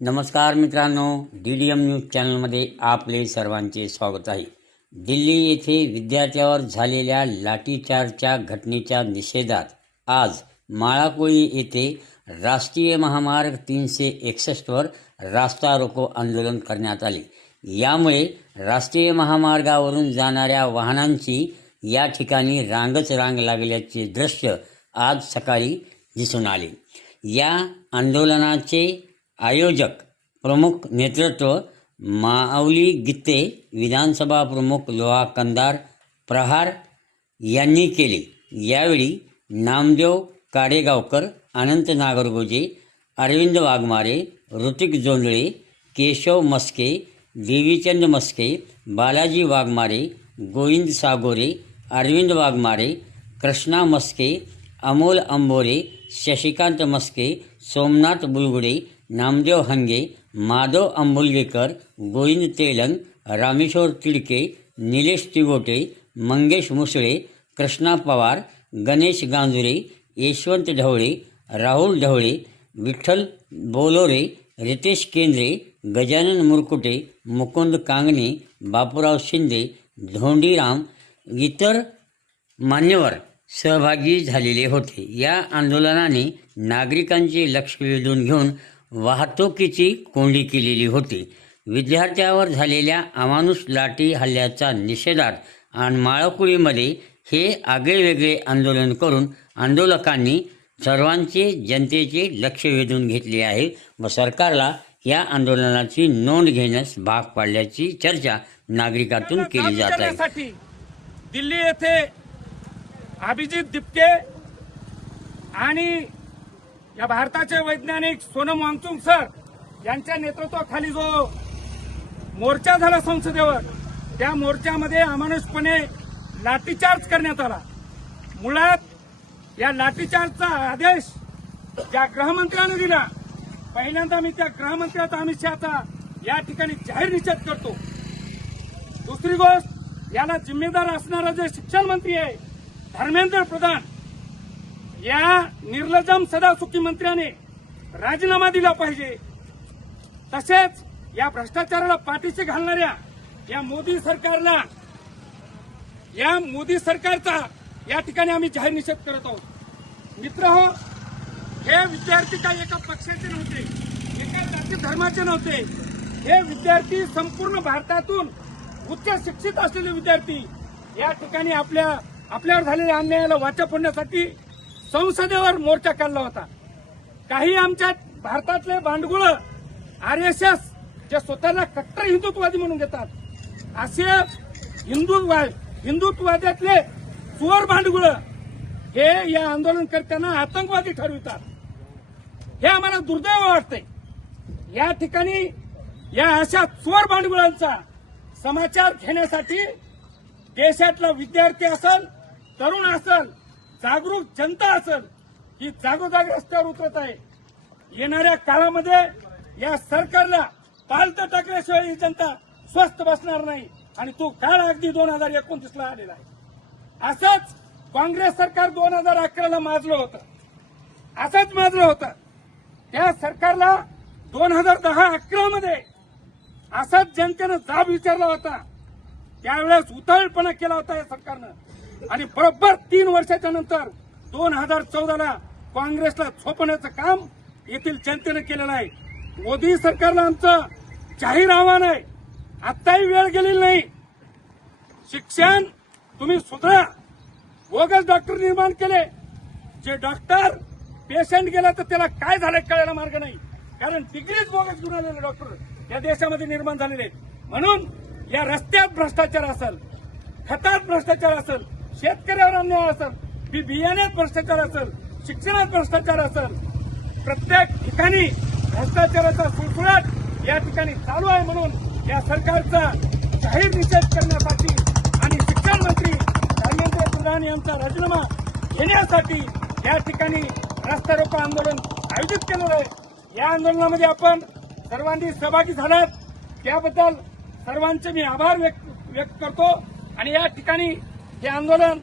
नमस्कार मित्रांनो, DDM news चॅनलमध्ये आपले सर्वांचे स्वागत आहे. दिल्ली येथे विद्यार्थ्यावर झालेल्या लाठीचार्जच्या घटनेच्या निषेधात आज माळाकोळी येथे राष्ट्रीय महामार्ग 361 वर रास्ता रोको आंदोलन करण्यात आले. यामुळे राष्ट्रीय महामार्गावरून जाणाऱ्या वाहनांची या ठिकाणी रांगच रांग लागल्याचे दृश्य आज सकाळी दिसून आले. या आंदोलनाचे आयोजक प्रमुख नेतृत्व माऊली गित्ते, विधानसभा प्रमुख लोहा कंदार प्रहार यांनी केले. यावेळी नामदेव काडेगावकर, अनंत नागरगोजे, अरविंद वाघमारे, ऋतिक जोंधळे, केशव मस्के, देवीचंद मस्के, बालाजी वाघमारे, गोविंद सागोरे, अरविंद वाघमारे, कृष्णा मस्के, अमोल अंबोरे, शशिकांत मस्के, सोमनाथ बुलगुडे, नामदेव हंगे, माधव अंबुलगेकर, गोविंद तेलंग, रामेश्वर तिडके, निलेश तिगोटे, मंगेश मुसळे, कृष्णा पवार, गणेश गांजुरे, यशवंत ढवळे, राहुल ढवळे, विठ्ठल बोलोरे, रितेश केंद्रे, गजानन मुरकुटे, मुकुंद कांगणे, बापूराव शिंदे, धोंडीराम इतर मान्यवर सहभागी झालेले होते. या आंदोलनाने नागरिकांचे लक्ष वेधून घेऊन वाहतुकीची कोंडी केलेली होती. विद्यार्थ्यावर झालेल्या अमानुष लाठी हल्ल्याचा निषेधात आणि माळाकोळीमध्ये हे आगळेवेगळे आंदोलन करून आंदोलकांनी सर्वांचे जनतेचे लक्ष वेधून घेतले आहे व सरकारला या आंदोलनाची नोंद घेण्यास भाग पाडल्याची चर्चा नागरिकातून केली जात आहे. दिल्ली येथे अभिजित दिपके आणि या भारताचे वैज्ञानिक सोनम वांगचुक सर यांच्या नेतृत्वाखाली जो मोर्चा झाला संसदेवर, त्या मोर्चामध्ये अमानुषपणे लाठीचार्ज करण्यात आला. मुळात या लाठीचार्जचा आदेश ज्या गृहमंत्र्याने दिला, पहिल्यांदा मी त्या गृहमंत्र्याचा अमित शहाचा या ठिकाणी जाहीर निषेध करतो. दुसरी गोष्ट, याला जिम्मेदार असणारा जे शिक्षण मंत्री आहे धर्मेंद्र प्रधान, या निर्लज्जम सदासुखी मंत्र्याने राजीनामा दिला पाहिजे. तसेच या भ्रष्टाचाराला पाठीशी घालणाऱ्या या मोदी सरकारचा या ठिकाणी आम्ही जाहीर निषेध करत आहोत. मित्रहो, हे विद्यार्थी काही एका पक्षाचे नव्हते, एका जाती धर्माचे नव्हते. हे विद्यार्थी संपूर्ण भारतातून उच्च शिक्षित असलेले विद्यार्थी या ठिकाणी आपल्यावर झालेल्या अन्यायाला वाचा फोडण्यासाठी संसदेवर मोर्चा काढला होता. काही आमच्या भारतातले भांडगुळ RSS जे स्वतःला कट्टर हिंदुत्ववादी म्हणून घेतात, असे हिंदुत्ववाद्यातले चोर भांडगुळ हे या आंदोलनकर्त्यांना आतंकवादी ठरवितात. हे आम्हाला दुर्दैव वाटते. या ठिकाणी या अशा चोर भांडगुळांचा समाचार घेण्यासाठी देशातला विद्यार्थी असेल, तरुण असेल, जागरूक जनता असेल, ही जागोजागी रस्त्यावर उतरत आहे. येणाऱ्या काळामध्ये या सरकारला पालतं टाकल्याशिवाय ही जनता स्वस्थ बसणार नाही आणि तो काळ अगदी 2029 ला आलेला आहे. असंच काँग्रेस सरकार 2011ला माजलं होतं. त्या सरकारला 2010-11 मध्ये असाच जनतेनं जाब विचारला होता. त्यावेळेस उतावळपणा केला होता या सरकारनं आणि बरोबर 3 वर्षाच्या नंतर 2014ला काँग्रेसला झोपण्याचं काम येथील जनतेनं केलेलं आहे. मोदी सरकारला आमचं जाहीर आव्हान आहे, आत्ताही वेळ गेलेली नाही. शिक्षण तुम्ही सुधारा. बोगस डॉक्टर निर्माण केले. जे डॉक्टर पेशंट गेला तर त्याला काय झालं कळायला मार्ग नाही, कारण डिग्रीच बोगस घेऊन आलेले डॉक्टर या देशामध्ये निर्माण झालेले आहेत. म्हणून या रस्त्यात भ्रष्टाचार असेल, खतात भ्रष्टाचार असेल, शेतकऱ्यावर अन्याय असेल, बियाण्यात भ्रष्टाचार असेल, शिक्षणात भ्रष्टाचार असेल, प्रत्येक ठिकाणी भ्रष्टाचाराचा सुळसुळाट या ठिकाणी चालू आहे. म्हणून या सरकारचा जाहीर निषेध करण्यासाठी आणि शिक्षण मंत्री धर्मेंद्र प्रधान यांचा राजीनामा घेण्यासाठी या ठिकाणी रस्ता रोको आंदोलन आयोजित केलेलं आहे. या आंदोलनामध्ये आपण सर्वांनी सहभागी झालात त्याबद्दल सर्वांचे मी आभार व्यक्त करतो आणि या ठिकाणी हे आंदोलन